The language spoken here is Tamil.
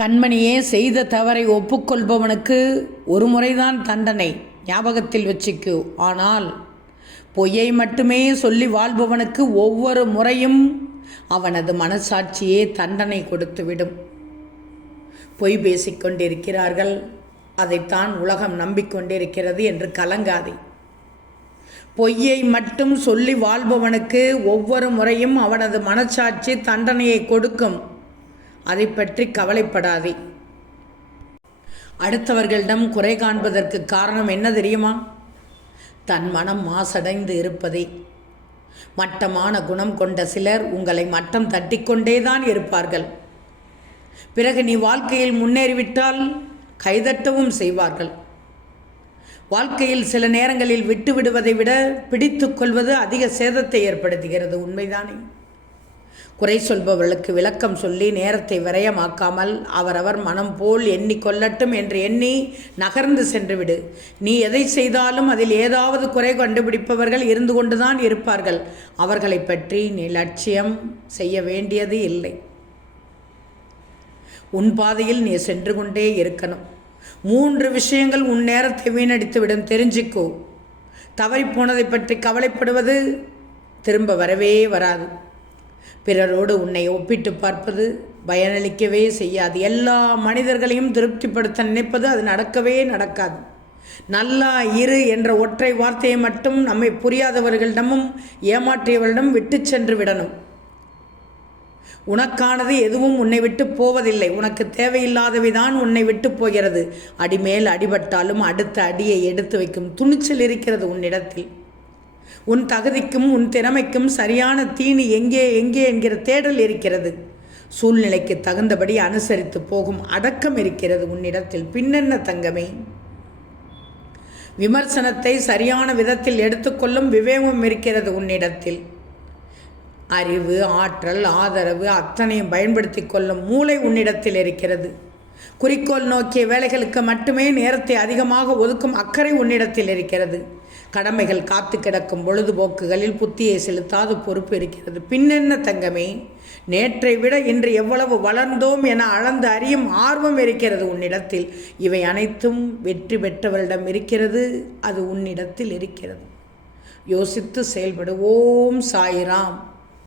கண்மணியே செய்த தவறை ஒப்புக்கொள்பவனுக்கு ஒரு முறைதான் தண்டனை ஞாபகத்தில் வச்சுக்கோ. ஆனால் பொய்யை மட்டுமே சொல்லி வாழ்பவனுக்கு ஒவ்வொரு முறையும் அவனது மனசாட்சியே தண்டனை கொடுத்துவிடும். பொய் பேசிக்கொண்டிருக்கிறார்கள். அதைத்தான் உலகம் நம்பிக்கொண்டிருக்கிறது என்று கலங்காதே. பொய்யை மட்டும் சொல்லி வாழ்பவனுக்கு ஒவ்வொரு முறையும் அவனது மனசாட்சி தண்டனையை கொடுக்கும். அதை பற்றி கவலைப்படாதே. அடுத்தவர்களிடம் குறை காண்பதற்கு காரணம் என்ன தெரியுமா? தன் மனம் மாசடைந்து இருப்பதே. மட்டமான குணம் கொண்ட சிலர் உங்களை மட்டம் தட்டிக்கொண்டேதான் இருப்பார்கள். பிறகு நீ வாழ்க்கையில் முன்னேறிவிட்டால் கைதட்டவும் செய்வார்கள். வாழ்க்கையில் சில நேரங்களில் விட்டு விடுவதை விட பிடித்து கொள்வது அதிக சேதத்தை ஏற்படுத்துகிறது. உண்மைதானே? குறை சொல்பவர்களுக்கு விளக்கம் சொல்லி நேரத்தை விரயமாக்காமல் அவரவர் மனம் போல் எண்ணி கொள்ளட்டும் என்று எண்ணி நகர்ந்து சென்றுவிடு நீ எதை செய்தாலும் அதில் ஏதாவது குறை கண்டுபிடிப்பவர்கள் இருந்து கொண்டுதான் இருப்பார்கள். அவர்களை பற்றி நீ லட்சியம் செய்ய வேண்டியது இல்லை. உன் பாதையில் நீ சென்று கொண்டே இருக்கணும். மூன்று விஷயங்கள் உன் நேரத்தை வீணடித்துவிடும் தெரிஞ்சுக்கோ. தவறிப்போனதை பற்றி கவலைப்படுவது திரும்ப வரவே வராது. பிறரோடு உன்னை ஒப்பிட்டு பார்ப்பது பயனளிக்கவே செய்யாது. எல்லா மனிதர்களையும் திருப்திப்படுத்த நினைப்பது அது நடக்கவே நடக்காது. நல்லா இரு என்ற ஒற்றை வார்த்தையை மட்டும் நம்மை புரியாதவர்களிடமும் ஏமாற்றியவர்களிடம் விட்டு சென்று விடணும். உனக்கானது எதுவும் உன்னை விட்டு போவதில்லை. உனக்கு தேவையில்லாதவைதான் உன்னை விட்டு போகிறது. அடிமேல் அடிபட்டாலும் அடுத்த அடியை எடுத்து வைக்கும் துணிச்சல் இருக்கிறது உன்னிடத்தில். உன் தகுதிக்கும் உன் திறமைக்கும் சரியான தீனி எங்கே எங்கே என்கிற தேடல் இருக்கிறது. சூழ்நிலைக்கு தகுந்தபடி அனுசரித்து போகும் அடக்கம் இருக்கிறது உன்னிடத்தில். பின்னென்ன தங்கமே? விமர்சனத்தை சரியான விதத்தில் எடுத்துக்கொள்ளும் விவேகம் இருக்கிறது உன்னிடத்தில். அறிவு ஆற்றல் ஆதரவு அத்தனையும் பயன்படுத்தி கொள்ளும் மூளை உன்னிடத்தில் இருக்கிறது. குறிக்கோள் நோக்கிய வேலைகளுக்கு மட்டுமே நேரத்தை அதிகமாக ஒதுக்கும் அக்கறை உன்னிடத்தில் இருக்கிறது. கடமைகள் காத்து கிடக்கும் பொழுதுபோக்குகளில் புத்தியை செலுத்தாத பொறுப்பு இருக்கிறது. பின்னென்ன தங்கமே நேற்றை விட இன்று எவ்வளவு வளர்ந்தோம் என அளந்து அறியும் ஆர்வம் இருக்கிறது உன்னிடத்தில். இவை அனைத்தும் வெற்றி பெற்றவரிடம் இருக்கிறது அது உன்னிடத்தில் இருக்கிறது. யோசித்து செயல்படு ஓம் சாயிராம்.